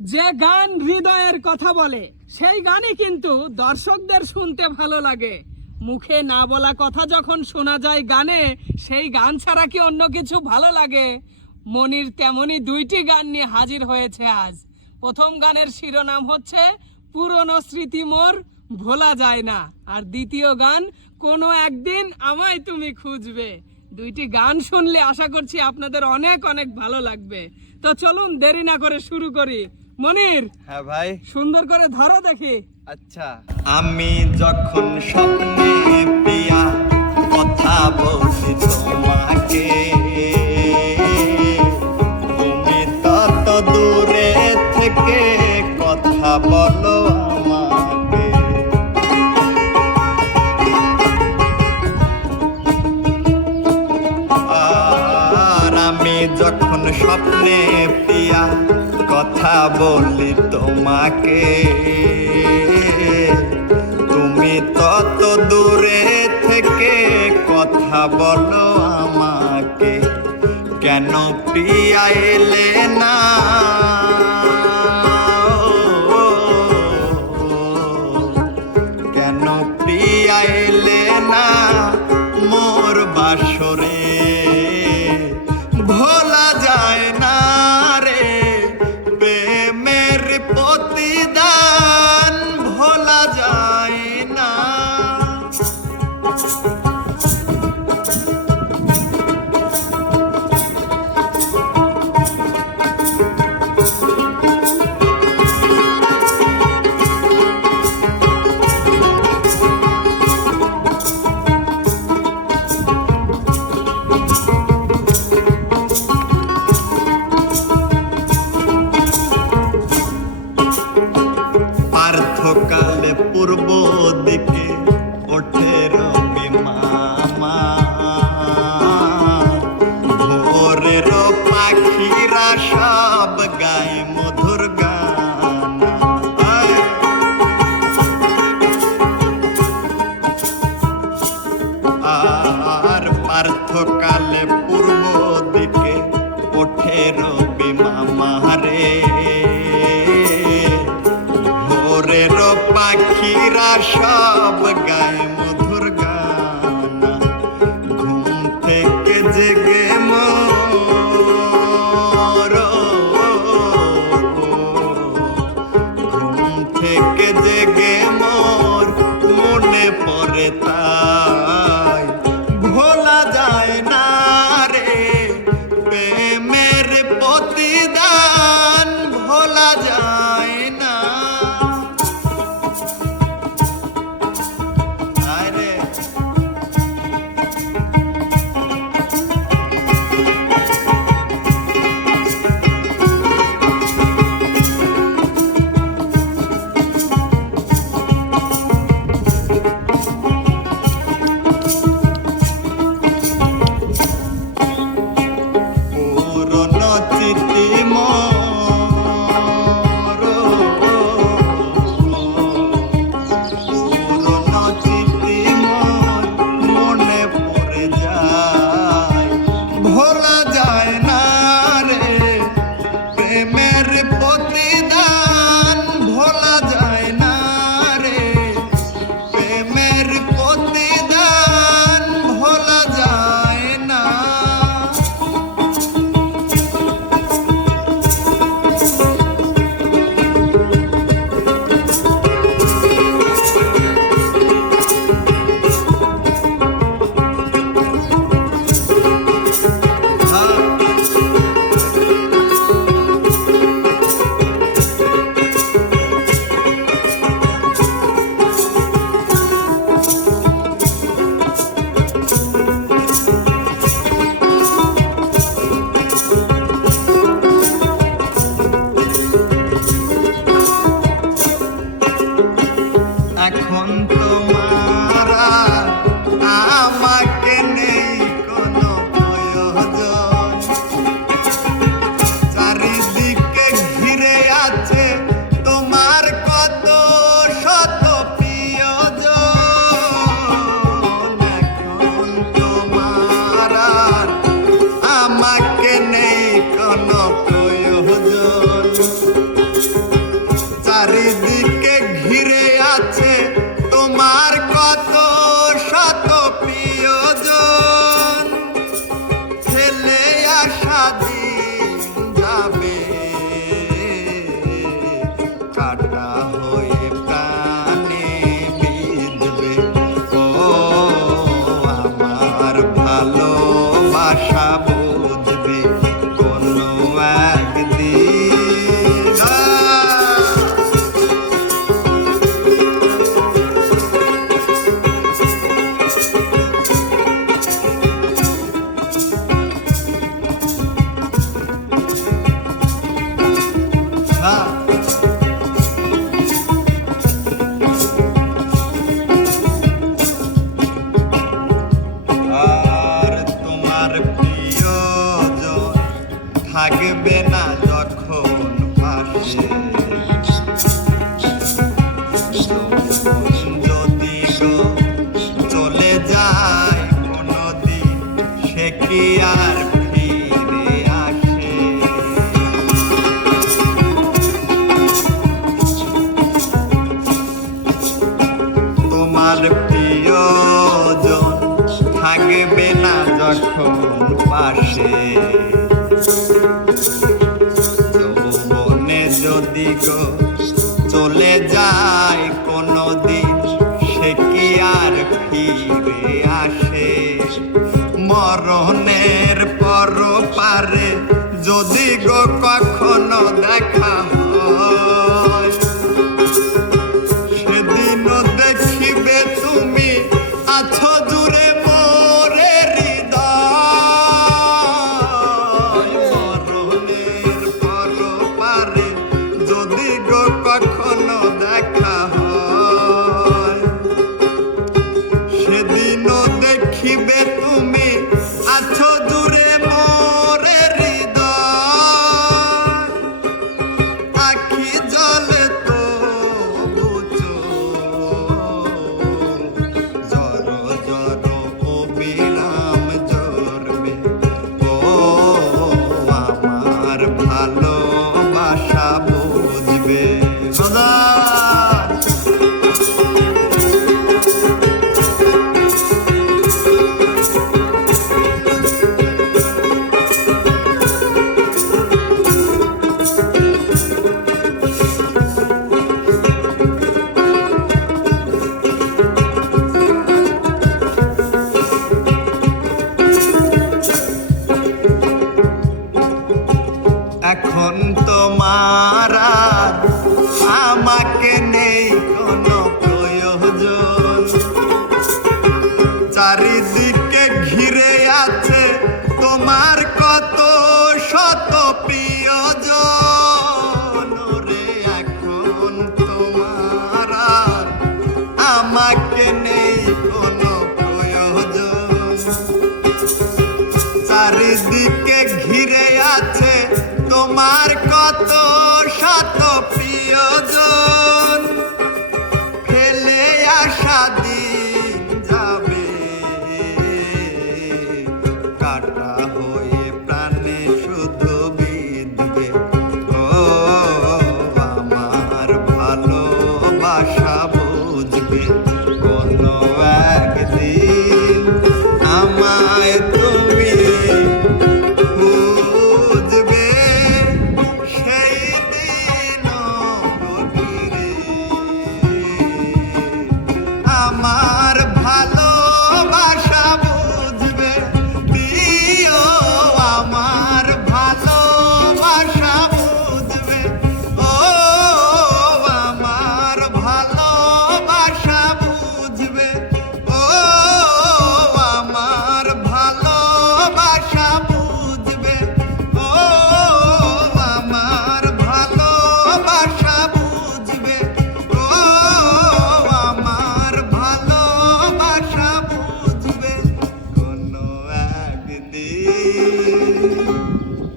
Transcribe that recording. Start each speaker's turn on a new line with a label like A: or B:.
A: যে গান হৃদয়ের কথা বলে, সেই গানই কিন্তু দর্শকদের শুনতে ভালো লাগে। মুখে না বলা কথা যখন শোনা যায় গানে, সেই গান ছাড়া কি অন্য কিছু ভালো লাগে? মনির তেমনি দুইটি গান নিয়ে হাজির হয়েছে আজ। প্রথম গানের শিরোনাম হচ্ছে, পুরনো স্মৃতি মোর ভোলা যায় না। আর দ্বিতীয় গান, কোনো একদিন আমায় তুমি খুঁজবে। দুইটি গান শুনলে আশা করছি আপনাদের অনেক অনেক ভালো লাগবে। তো চলুন দেরি না করে শুরু করি। মনির
B: হ্যাঁ ভাই।
A: সুন্দর করে ধরো দেখি।
B: আচ্ছা। আমি যখন স্বপ্নে পিয়া কথা বলছি তোমাকে তুমি তত দূরে থেকে কথা বলো আমাকে। আর আমি যখন স্বপ্নে পিয়া কথা বলি তোমাকে। তুমি তত দূরে থেকে কথা বলো আমাকে। কেন পিয়া এলে না ওঠে রে। মামারে রো পাখিরা সব গায়ে এখন errado. থাকবে না যখন পাশে। মনে যদি গো ভালোবাসা বুঝবে কোনো